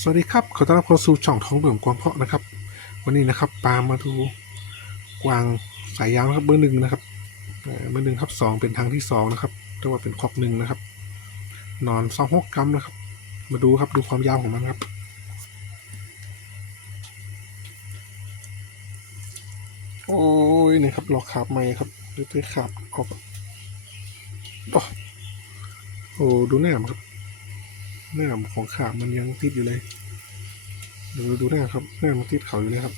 สวัสดีครับ ขอต้อนรับเข้าสู่ช่องท้องเบิ่มกวางเพาะนะครับ วันนี้นะครับปามาดูกวางสายยาวนะครับเบอร์หนึ่งนะครับเบอร์หนึ่งครับสองเป็นทางที่สองนะครับเรียกว่าเป็นคอกหนึ่งนะครับ นอนสองหกกรัมนะครับ มาดูครับดูความยาวของมันครับโอ้ยนี่ครับหลอกขาบใหม่ครับดูตัวขาบออกโอ้โอ้ดูหน้ามันครับ หน้าของขามันยังติดอยู่เลยดูดูหน้าครับหน้ามันติดเขาอยู่เลยครับ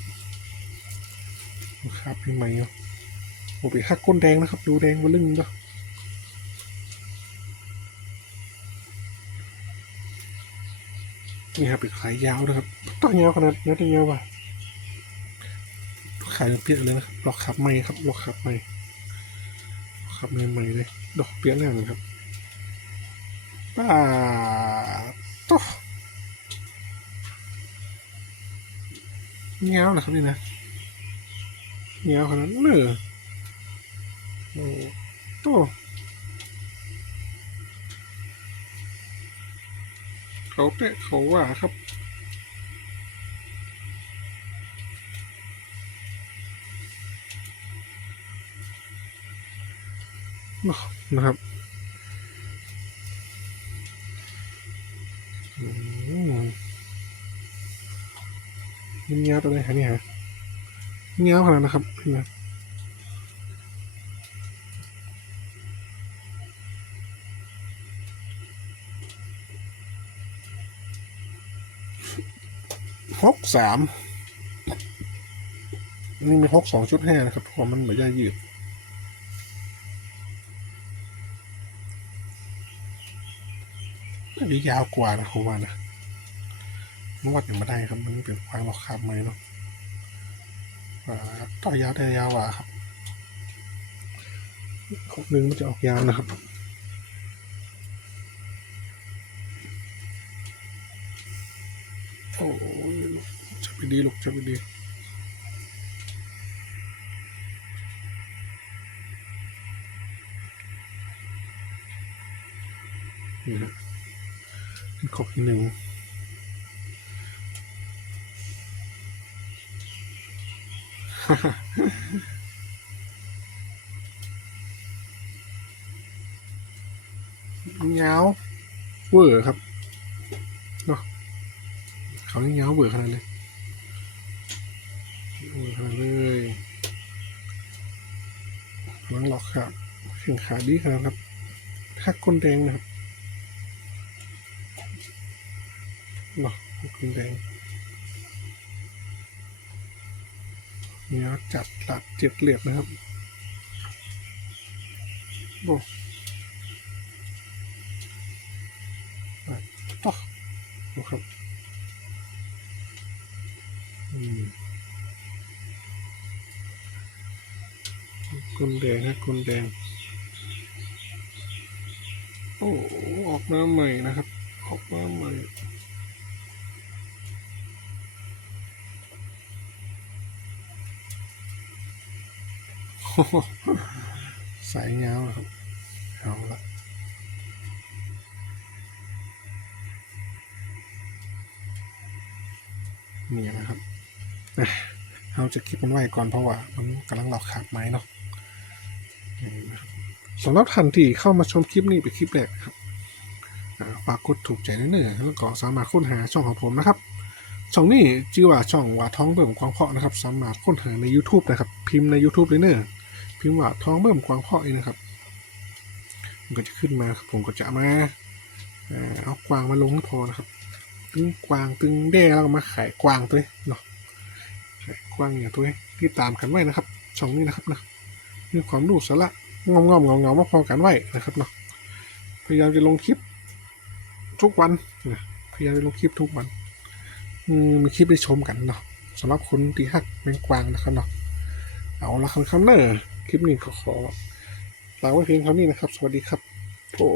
ครับใหม่ๆอยู่โอ้ไปหักก้นแดงนะครับ ดูแดงมาลึ่งเนาะนี่ครับเป็นขายยาวนะครับต้องยาวขนาดนี้ต้องยาวว่ะขายเปียกเลยนะครับหลอกขับใหม่ครับหลอกขับใหม่ขับใหม่ๆเลย ดอกเปียกแน่เลยครับ ป้าโตเงี้ยวนะครับนี่นะเงี้ยวขนาดนั้นเลยโอ้โตเขาเตะเขาว่าครับนะครับ มันเงี้ยวตัวไหนฮะเนี่ยฮะเงี้ยวขนาดนะครับนี่นะฮกสามนี่มีฮกสองชุดห้านะครับเพราะมันไม่ได้ยืด อันนี้ยาวกว่านะผมว่านะมันวดอย่างไม่ได้ครับ มันเป็นควางหลอกขาบไหมเนาะต่อยาวได้ยาวกว่าครับขอบหนึ่งมันจะออกยาวนะครับโอ้ยจะไปดีลูกจะไปดีนี่นะ ขอบที่หนึ่งเงาเวอร์ครับเนาะเขานี่เงาเวอร์ขนาดเลยเวอร์ขนาดเลยหลังหลอกครับแข่งขาดีขนาดครับหักก้นแดงนะครับ เนาะคุณแดงเนื้อจัดหลัดเจ็ดเหลียบนะครับโอ้อะต่อดูครับอืมกุนแดงนะกุนแดง โอ้ ออกมาใหม่นะครับ ออกมาใหม่ สายเงาครับ เอาละนี่นะครับอะเราจะคลิปมันไว้ก่อนเพราะว่า มันกำลังหลอกขาดไม้เนาะสำหรับท่านที่เข้ามาชมคลิปนี้เป็นคลิปแรกครับฝากกดถูกใจด้วยเนอะแล้วก็สามารถค้นหาช่องของผมนะครับ ช่องนี้ชื่อว่าช่องว่าท้องเบิ่มกวางเพาะนะครับ สามารถค้นหาใน YouTube นะครับ พิมพ์ใน YouTube เลยเนอะ พิมพ์ว่าท้องเบิ่มกวางเพาะเองนะครับมันก็จะขึ้นมาครับผมก็จะมาเอากวางมาลงให้พอนะครับตึงกวางตึงแด้แล้วก็มาขายกวางตัวเนาะขายกวางอย่างตัวนี้ที่ตามกันไว้นะครับช่องนี้นะครับนะมีความรู้สาระงอมงอมเงาเงามาพอกันไว้นะครับเนาะพยายามจะลงคลิปทุกวันนะพยายามจะลงคลิปทุกวันมีคลิปได้ชมกันเนาะสำหรับคนที่ฮักแมงกวางนะครับเนาะเอาละคำคำเนอร์ คลิปนี้ก็ขอลาไว้เพียงเท่านี้นะครับ สวัสดีครับโอ้